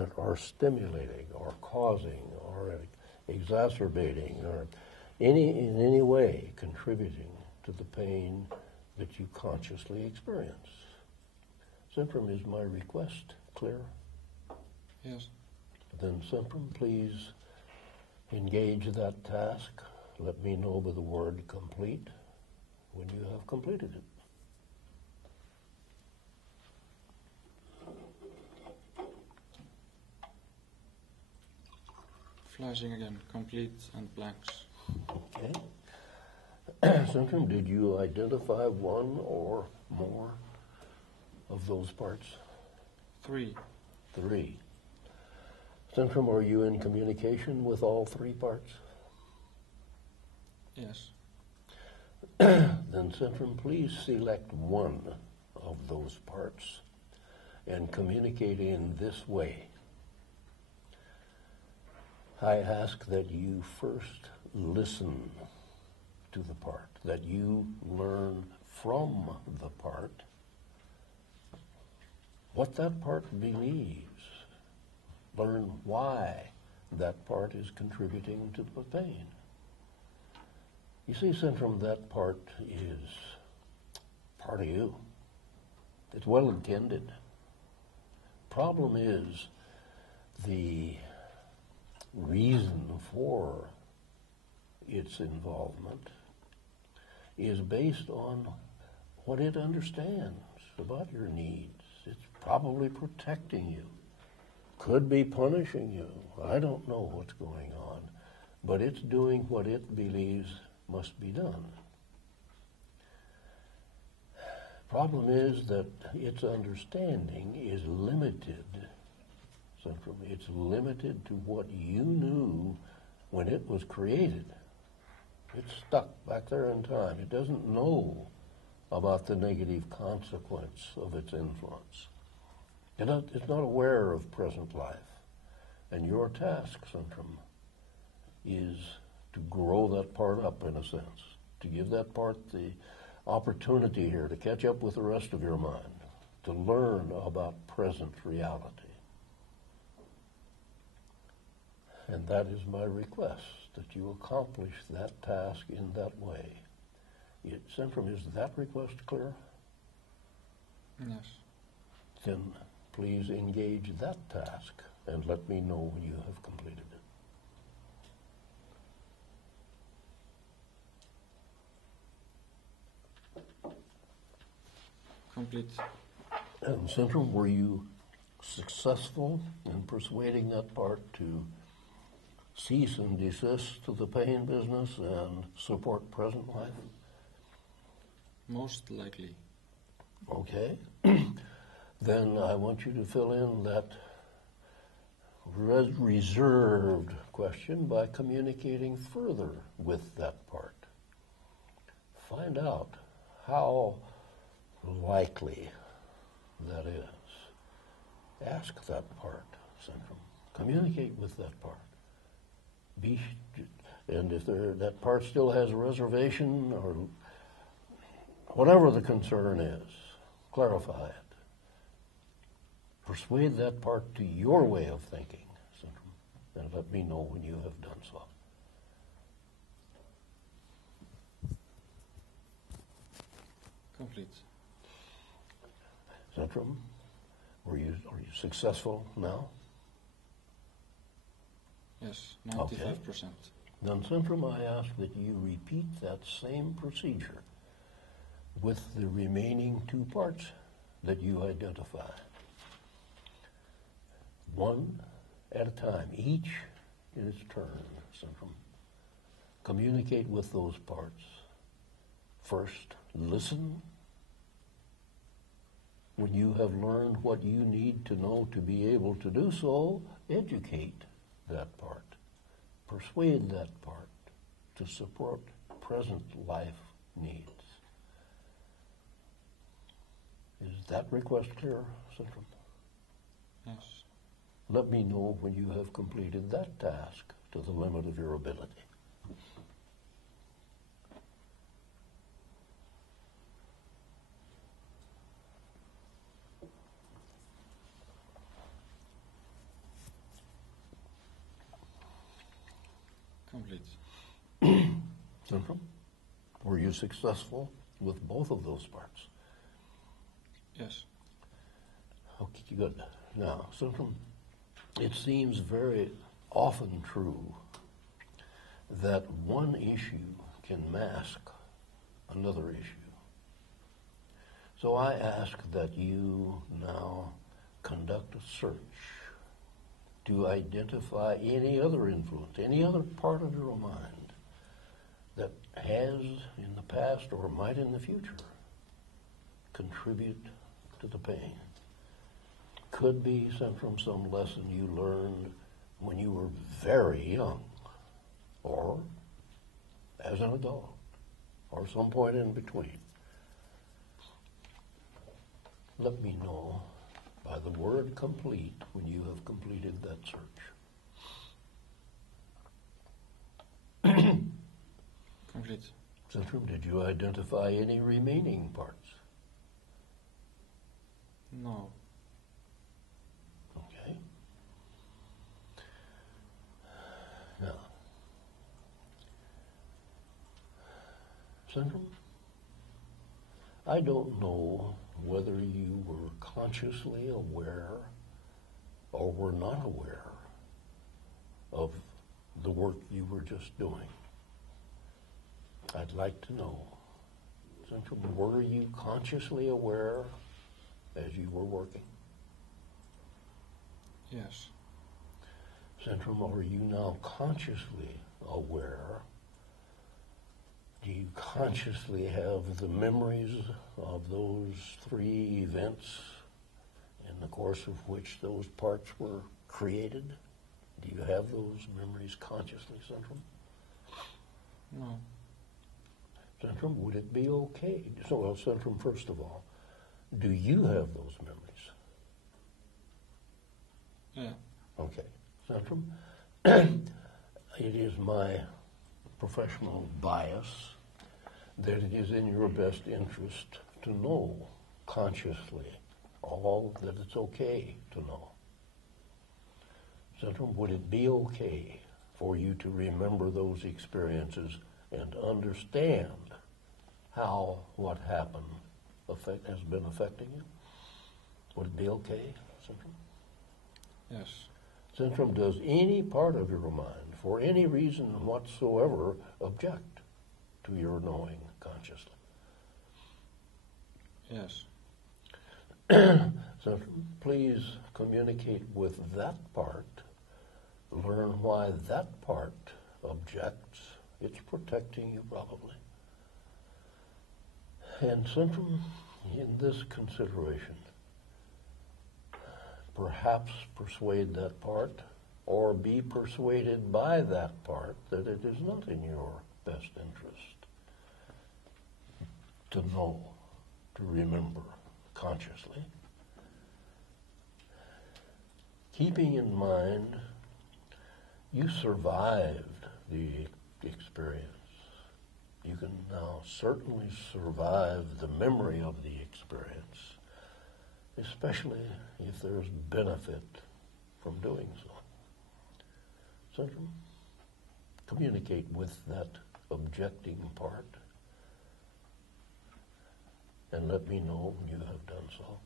that are stimulating or causing or exacerbating or in any way contributing to the pain that you consciously experience. Centrum, is my request clear? Yes. Then Centrum, please engage that task. Let me know by the word complete when you have completed it. Flashing again, complete and blanks. Okay. Centrum, did you identify one or more of those parts? 3. 3. Centrum, are you in communication with all 3 parts? Yes. Then Centrum, please select one of those parts and communicate in this way. I ask that you first listen to the part, that you learn from the part what that part believes. Learn why that part is contributing to the pain. You see, Centrum, that part is part of you. It's well intended. Problem is the reason for its involvement is based on what it understands about your needs. It's probably protecting you, could be punishing you. I don't know what's going on, but it's doing what it believes must be done. Problem is that its understanding is limited. Centrum, it's limited to what you knew when it was created. It's stuck back there in time. It doesn't know about the negative consequence of its influence. It's not aware of present life. And your task, Centrum, is to grow that part up in a sense, to give that part the opportunity here to catch up with the rest of your mind, to learn about present reality. And that is my request, that you accomplish that task in that way. Centrum, is that request clear? Yes. Then please engage that task and let me know when you have completed it. Complete. And Centrum, were you successful in persuading that part to cease and desist to the pain business and support present life? Most likely. Okay. Then I want you to fill in that reserved question by communicating further with that part. Find out how likely that is. Ask that part, Centrum. Communicate with that part. And if that part still has a reservation or whatever the concern is, clarify it. Persuade that part to your way of thinking, Centrum, and let me know when you have done so. Complete. Centrum, are you successful now? Yes, 95%. Okay. Then, Centrum, I ask that you repeat that same procedure with the remaining 2 parts that you identify. One at a time, each in its turn, Centrum. Communicate with those parts. First, listen. When you have learned what you need to know to be able to do so, educate that part. Persuade that part to support present life needs. Is that request clear, Centrum? Yes. Let me know when you have completed that task to the limit of your ability. Complete. Centrum? Were you successful with both of those parts? Yes. Okay, good. Now, Centrum, it seems very often true that one issue can mask another issue. So I ask that you now conduct a search to identify any other influence, any other part of your mind that has in the past or might in the future contribute to the pain. Could be sent from some lesson you learned when you were very young, or as an adult, or some point in between. Let me know by the word complete when you have completed that search. Complete. Centrum, did you identify any remaining parts? No. Okay. Now, Centrum, I don't know whether you were consciously aware or were not aware of the work you were just doing. I'd like to know, Centrum, were you consciously aware as you were working? Yes. Centrum, are you now consciously aware? Do you consciously have the memories of those 3 events in the course of which those parts were created? Do you have those memories consciously, Centrum? No. Centrum, would it be okay? So, well, Centrum, first of all, do you have those memories? Yeah. Okay. Centrum, it is my professional bias that it is in your best interest to know consciously all that it's okay to know. Centrum, would it be okay for you to remember those experiences and understand how what happened has been affecting you? Would it be okay, Centrum? Yes. Centrum, does any part of your mind, for any reason whatsoever, object to your knowing consciously? Yes. Centrum, please communicate with that part. Learn why that part objects. It's protecting you, probably. And Centrum, in this consideration, perhaps persuade that part or be persuaded by that part that it is not in your best interest to know, to remember consciously. Keeping in mind you survived the experience. You can now certainly survive the memory of the experience, especially if there's benefit from doing so. Centrum, communicate with that objecting part and let me know when you have done so.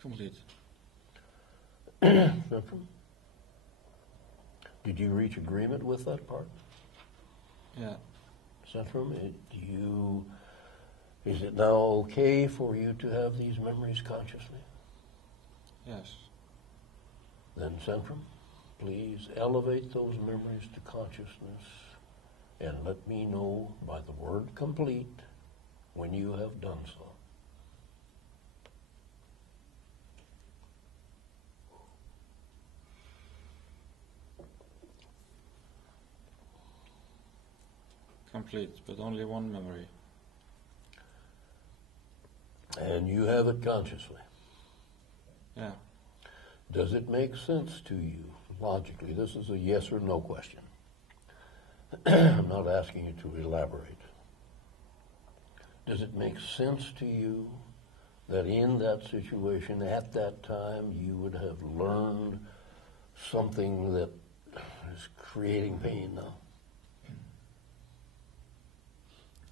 Complete. Centrum, did you reach agreement with that part? Yeah. Centrum, is it now okay for you to have these memories consciously? Yes. Then Centrum, please elevate those memories to consciousness and let me know by the word complete when you have done so. Complete, but only one memory. And you have it consciously. Yeah. Does it make sense to you, logically? This is a yes or no question. I'm not asking you to elaborate. Does it make sense to you that in that situation, at that time, you would have learned something that is creating pain now?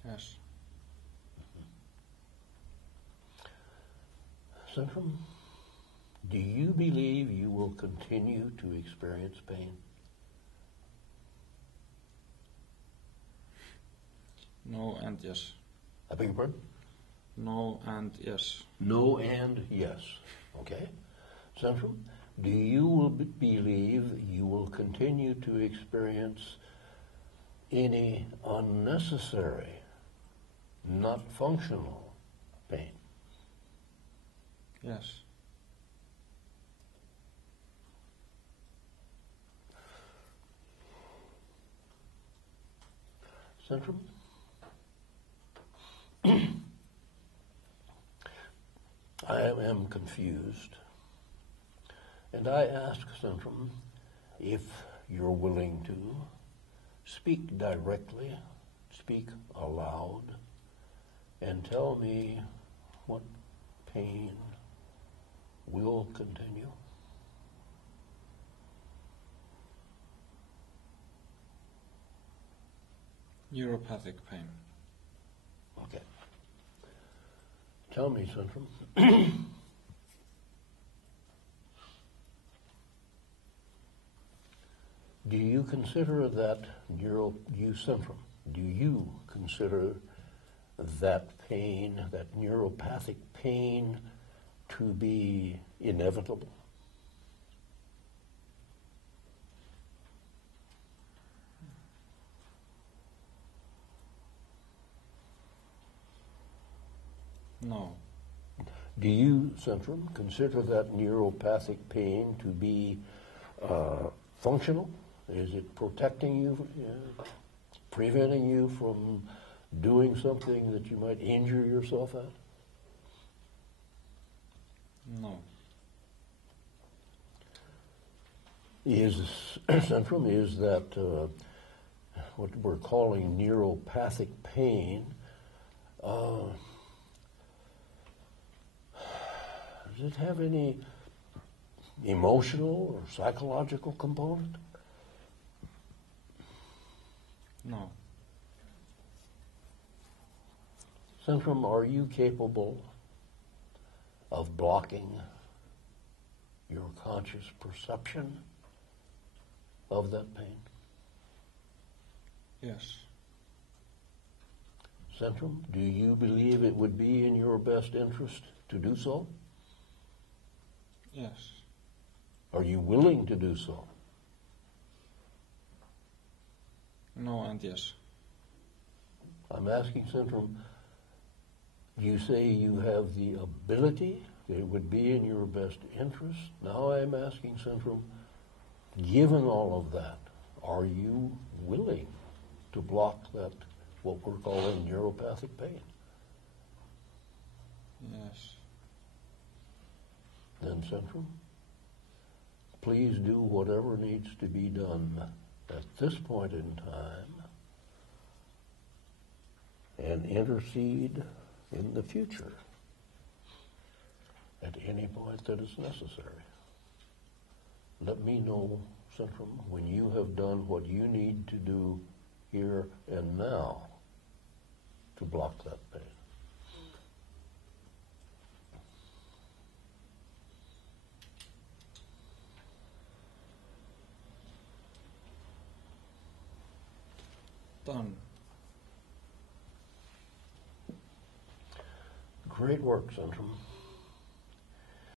Yes. Centrum, do you believe you will continue to experience pain? No and yes. I beg your pardon? No and yes. No and yes. Okay. Centrum, do you believe you will continue to experience any unnecessary, not functional pain? Yes. Centrum? I am confused, and I ask Centrum if you're willing to speak directly, speak aloud, and tell me what pain will continue. Neuropathic pain. Okay. Tell me, Centrum. Do you consider that Centrum, do you consider that pain, that neuropathic pain, to be inevitable? No. Do you, Centrum, consider that neuropathic pain to be functional? Is it protecting you, preventing you from doing something that you might injure yourself at? No. Centrum, is that what we're calling neuropathic pain, does it have any emotional or psychological component? No. Centrum, are you capable of blocking your conscious perception of that pain? Yes. Centrum, do you believe it would be in your best interest to do so? Yes. Are you willing to do so? No and yes. I'm asking Centrum, you say you have the ability, that it would be in your best interest. Now I'm asking Centrum, given all of that, are you willing to block that, what we're calling neuropathic pain? Yes. Then Centrum, please do whatever needs to be done at this point in time and intercede in the future at any point that is necessary. Let me know, Centrum, when you have done what you need to do here and now to block that pain. Done. Great work, Centrum.